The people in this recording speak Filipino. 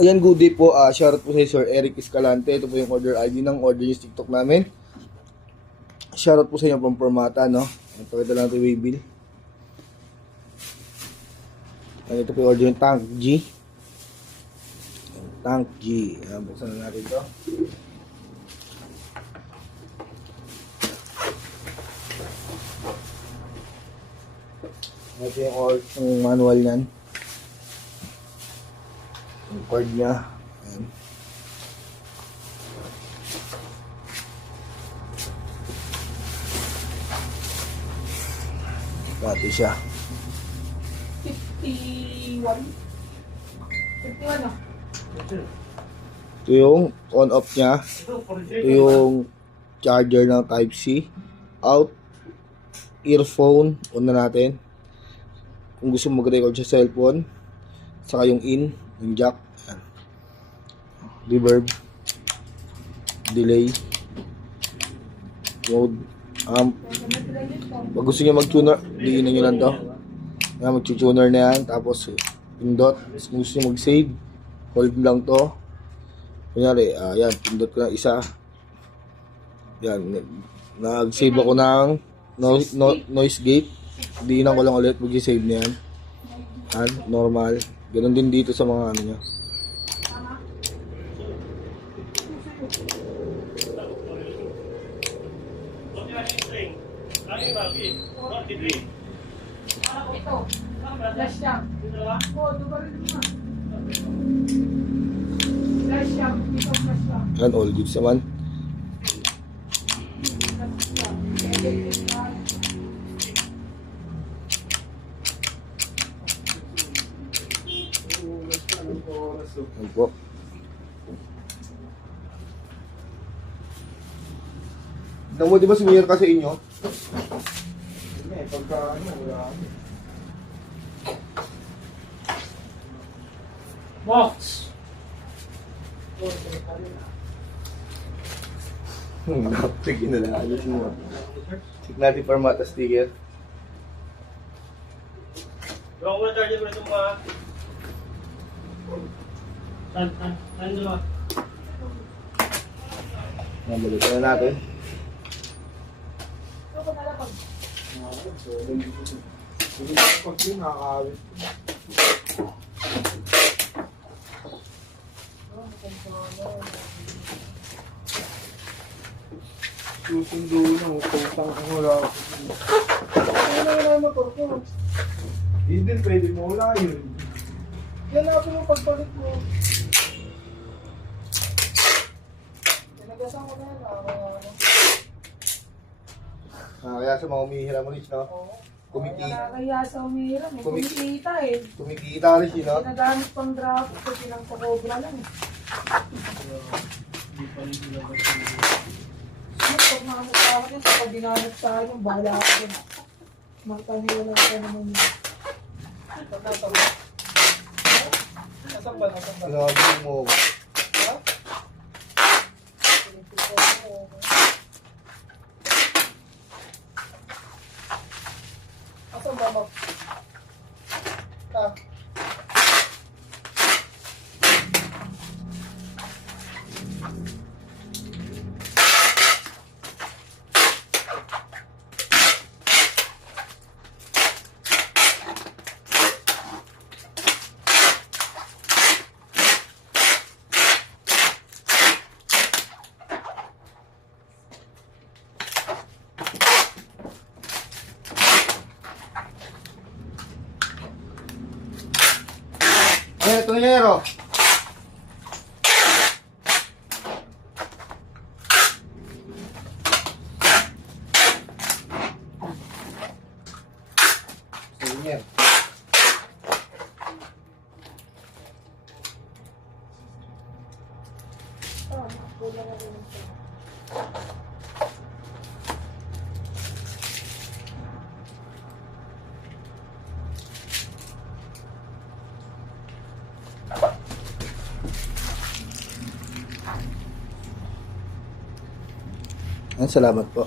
Ayan, good day po. Shoutout po sa Sir Eric Escalante. Ito po yung order ID ng order news TikTok namin. Shoutout po sa inyo from Formata, no? Pakita lang ito yung waybill. Ito po yung order yung Tank G. Tank G. Buksan na natin ito. Ito yung manual niyan. Yung cord niya. Ayan. Dati siya. 51. 51 no? Ito yung on-off niya. Ito yung charger ng Type-C. Out. Earphone. On na natin. Kung gusto mo mag-record sa cellphone. Saka yung in. Yung jack. Ayan. Reverb. Delay. Mode. Pag gusto nyo mag-tuner, diinan nyo lang to. Ayan, mag-tuner na yan. Tapos, pindot. Kung gusto nyo mag-save, hold lang to. Kunyari, ayan, pindot ko ng isa. Ayan, nag-save ako ng noise gate. Diinan ko lang ulit, mag-save na yan. Ayan, normal. Ganon din dito sa mga ano nyo. Ito. Flash jam. Flash jam. Ito flash jam. Ayan, all goods naman. Ayan po. Mo, di ba sumir ka sa inyo? Pagka ano, wala. Box. Sige na lang. Ayos mo. Check natin Formata sticker. Bro, wala charger mo na itong mga... Saan dalawa? Nabalitan na natin. Ito ko nalapag. Pag yun, nakakawit. Susundo na, utang ko wala. Ano na yung motor ko? Hindi din pwede mo wala yun. Yan na ako yung pagpalit mo. Pinagasan ko na yan. Kaya sa mga umihiram mo rin, no? Oo. Kumikita. Kaya sa umihiram. Kumikita eh. Kumikita rin siya, no? Ginagamit pang draft ko silang pakobra lang eh. Pag makamukha ko niya, pag ginamit sa akin, bahala ako din. Magkaniwala ka naman yun. Tatawa. Nasaan ba? Sinabi mo. Ha? Asan ba mag... Ha? Ito nero. Senior. Salamat po.